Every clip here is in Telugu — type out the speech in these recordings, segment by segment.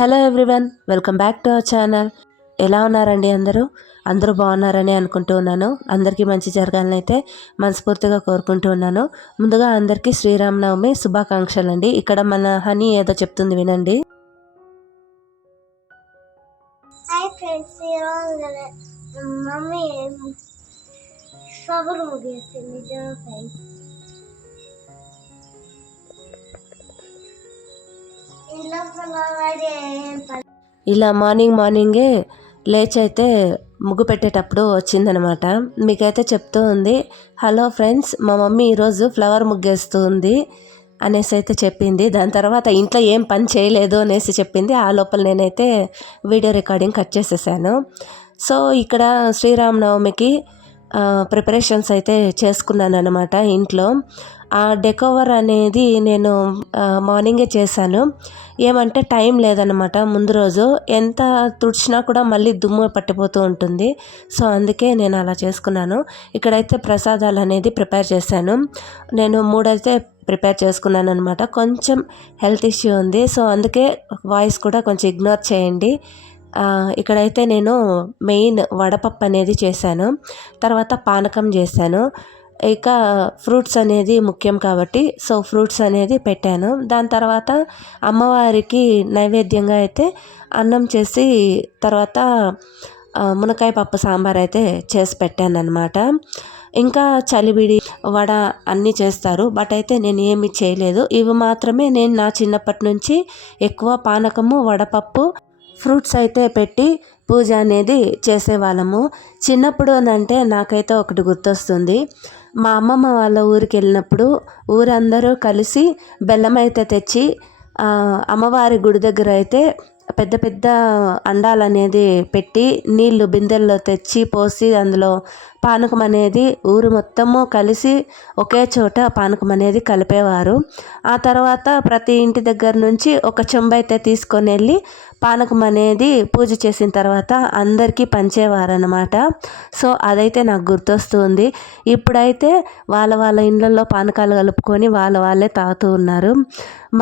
Hello everyone, welcome back to our channel. ఎలా ఉన్నారండి? అందరూ బాగున్నారని అనుకుంటూ ఉన్నాను. అందరికీ మంచి జరగాలని అయితే మనస్ఫూర్తిగా కోరుకుంటూ ఉన్నాను. ముందుగా అందరికీ శ్రీరామనవమి శుభాకాంక్షలు అండి. ఇక్కడ మన హనీ ఏదో చెప్తుంది, వినండి. హాయ్ ఫ్రెండ్స్, మమ్మీ ఫ్లవర్ ముగ్గేసింది నిజమే ఫ్రెండ్స్. ఇలా మార్నింగే లేచి అయితే ముగ్గు పెట్టేటప్పుడు వచ్చిందనమాట. మీకైతే చెప్తూ ఉంది, హలో ఫ్రెండ్స్, మా మమ్మీ ఈరోజు ఫ్లవర్ ముగ్గేస్తూ ఉంది అనేసి అయితే చెప్పింది. దాని తర్వాత ఇంట్లో ఏం పని చేయలేదు అనేసి చెప్పింది. ఆ లోపల నేనైతే వీడియో రికార్డింగ్ కట్ చేసేసాను. సో ఇక్కడ శ్రీరామనవమికి ప్రిపరేషన్స్ అయితే చేసుకున్నాను అనమాట ఇంట్లో. ఆ డెకోవర్ అనేది నేను మార్నింగే చేశాను. ఏమంటే టైం లేదనమాట. ముందు రోజు ఎంత తుడిచినా కూడా మళ్ళీ దుమ్ము పట్టిపోతూ ఉంటుంది. సో అందుకే నేను అలా చేసుకున్నాను. ఇక్కడైతే ప్రసాదాలు అనేది ప్రిపేర్ చేశాను. నేను 3 అయితే ప్రిపేర్ చేసుకున్నాను అనమాట. కొంచెం హెల్త్ ఇష్యూ ఉంది, సో అందుకే వాయిస్ కూడా కొంచెం ఇగ్నోర్ చేయండి. ఇక్కడైతే నేను మెయిన్ వడపప్పు అనేది చేశాను. తర్వాత పానకం చేశాను. ఇక ఫ్రూట్స్ అనేది ముఖ్యం కాబట్టి సో ఫ్రూట్స్ అనేది పెట్టాను. దాని తర్వాత అమ్మవారికి నైవేద్యంగా అయితే అన్నం చేసి తర్వాత మునక్కాయ పప్పు సాంబార్ అయితే చేసి పెట్టాను అనమాట. ఇంకా చలివిడి, వడ అన్నీ చేస్తారు, బట్ అయితే నేను ఏమీ చేయలేదు. ఇవి మాత్రమే నేను నా చిన్నప్పటి నుంచి ఎక్కువ పానకము, వడపప్పు, ఫ్రూట్స్ అయితే పెట్టి పూజ అనేది చేసేవాళ్ళము. చిన్నప్పుడు అంటే నాకైతే ఒకటి గుర్తొస్తుంది. మా అమ్మమ్మ వాళ్ళ ఊరికి వెళ్ళినప్పుడు ఊరందరూ కలిసి బెల్లం అయితే తెచ్చి అమ్మవారి గుడి దగ్గర అయితే పెద్ద పెద్ద అండాలు అనేది పెట్టి నీళ్లు బిందెల్లో తెచ్చి పోసి అందులో పానకం అనేది ఊరు మొత్తము కలిసి ఒకే చోట పానకం అనేది కలిపేవారు. ఆ తర్వాత ప్రతి ఇంటి దగ్గర నుంచి ఒక చెంబు అయితే తీసుకొని వెళ్ళి పానకం అనేది పూజ చేసిన తర్వాత అందరికీ పంచేవారనమాట. సో అదైతే నాకు గుర్తొస్తుంది. ఇప్పుడైతే వాళ్ళ ఇళ్ళల్లో పానకాలు కలుపుకొని వాళ్ళే తాగుతూ ఉన్నారు.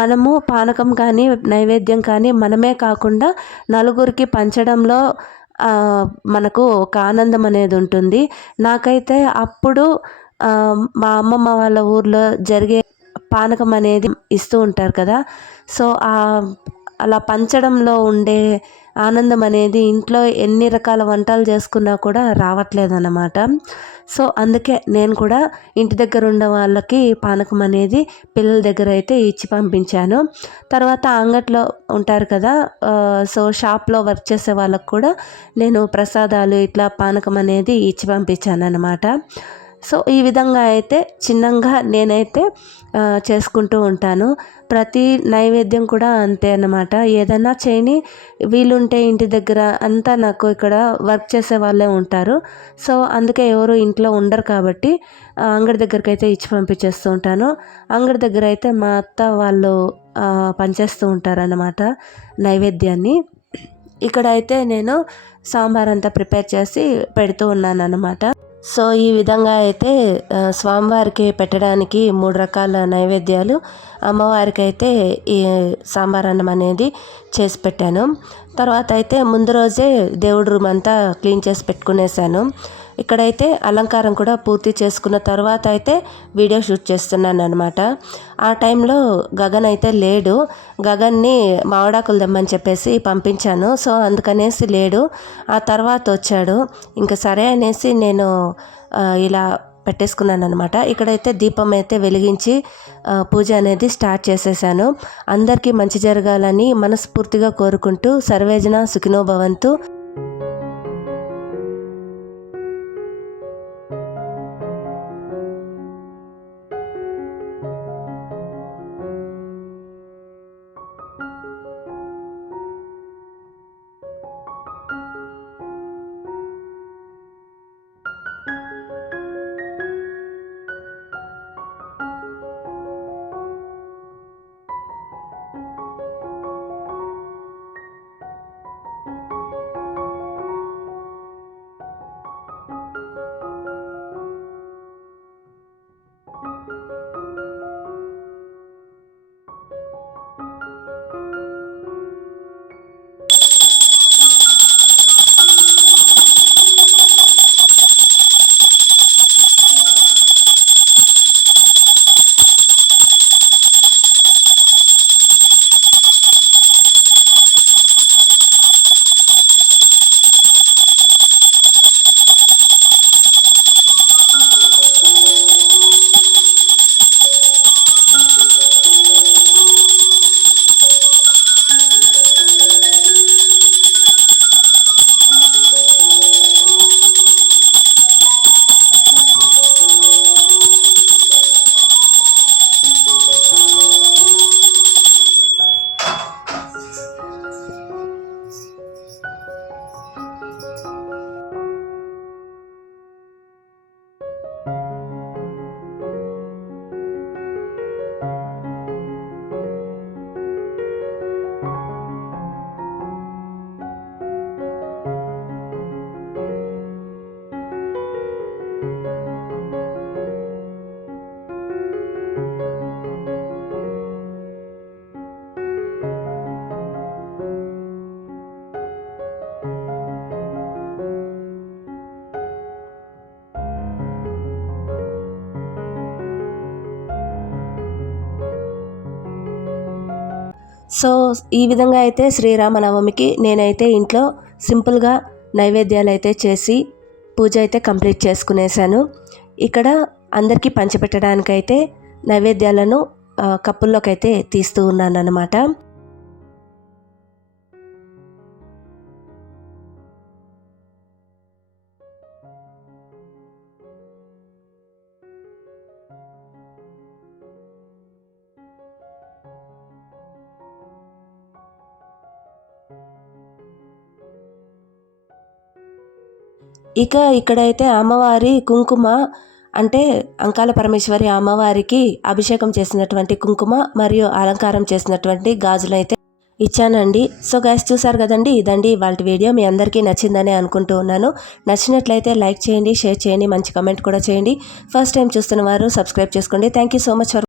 మనము పానకం కానీ నైవేద్యం కానీ మనమే కాకుండా నలుగురికి పంచడంలో మనకు ఒక ఆనందం అనేది ఉంటుంది. నాకైతే అప్పుడు మా అమ్మమ్మ వాళ్ళ ఊర్లో జరిగే పానకం అనేది ఇస్తూ ఉంటారు కదా, సో అలా పంచడంలో ఉండే ఆనందం అనేది ఇంట్లో ఎన్ని రకాల వంటలు చేసుకున్నా కూడా రావట్లేదన్నమాట. సో అందుకే నేను కూడా ఇంటి దగ్గర ఉన్న వాళ్ళకి పానకం అనేది పిల్లల దగ్గర అయితే ఇచ్చి పంపించాను. తర్వాత అంగట్లో ఉంటారు కదా, సో షాప్లో వర్క్ చేసే వాళ్ళకు కూడా నేను ప్రసాదాలు ఇట్లా పానకం అనేది ఇచ్చి పంపించాను అనమాట. సో ఈ విధంగా అయితే చిన్నగా నేనైతే చేసుకుంటూ ఉంటాను. ప్రతి నైవేద్యం కూడా అంతే అన్నమాట. ఏదైనా చేయని వీలుంటే ఇంటి దగ్గర అంతా నాకు ఇక్కడ వర్క్ చేసే వాళ్ళే ఉంటారు. సో అందుకే ఎవరు ఇంట్లో ఉండరు కాబట్టి అంగడి దగ్గరికి అయితే ఇచ్చి పంపించేస్తూ ఉంటాను. అంగడి దగ్గర అయితే మా అత్త వాళ్ళు పనిచేస్తూ ఉంటారన్నమాట నైవేద్యాన్ని. ఇక్కడైతే నేను సాంబార్ అంతా ప్రిపేర్ చేసి పెడుతూ ఉన్నాను అన్నమాట. సో ఈ విధంగా అయితే స్వామివారికి పెట్టడానికి 3 రకాల నైవేద్యాలు, అమ్మవారికి అయితే ఈ సాంబార్ అన్నం అనేది చేసి పెట్టాను. తర్వాత అయితే ముందు రోజే దేవుడి రూమ్ అంతా క్లీన్ చేసి పెట్టుకునేసాను. ఇక్కడైతే అలంకారం కూడా పూర్తి చేసుకున్న తర్వాత అయితే వీడియో షూట్ చేస్తున్నాను అనమాట. ఆ టైంలో గగన్ అయితే లేడు. గగన్ని మామిడాకులు తెమ్మని చెప్పేసి పంపించాను. సో అందుకనేసి లేడు. ఆ తర్వాత వచ్చాడు. ఇంకా సరే అనేసి నేను ఇలా పెట్టేసుకున్నాను అనమాట. ఇక్కడైతే దీపం అయితే వెలిగించి పూజ అనేది స్టార్ట్ చేసేసాను. అందరికీ మంచి జరగాలని మనస్ఫూర్తిగా కోరుకుంటూ సర్వేజన సుఖినో భవంతు. సో ఈ విధంగా అయితే శ్రీరామనవమికి నేనైతే ఇంట్లో సింపుల్గా నైవేద్యాలు అయితే చేసి పూజ అయితే కంప్లీట్ చేసుకునేసాను. ఇక్కడ అందరికీ పంచిపెట్టడానికైతే నైవేద్యాలను కప్పుల్లోకి అయితే తీస్తూ ఉన్నాను అన్నమాట. ఇక్కడైతే అమ్మవారి కుంకుమ అంటే అంకాల పరమేశ్వరి అమ్మవారికి అభిషేకం చేసినటువంటి కుంకుమ మరియు అలంకారం చేసినటువంటి గాజులైతే ఇచ్చానండి. సో గైస్, చూసారు కదండి, ఇదండి ఇవాళ వీడియో. మీ అందరికీ నచ్చిందని అనుకుంటూ ఉన్నాను. నచ్చినట్లయితే లైక్ చేయండి, షేర్ చేయండి, మంచి కమెంట్ కూడా చేయండి. ఫస్ట్ టైం చూస్తున్న వారు సబ్స్క్రైబ్ చేసుకోండి. Thank you so much for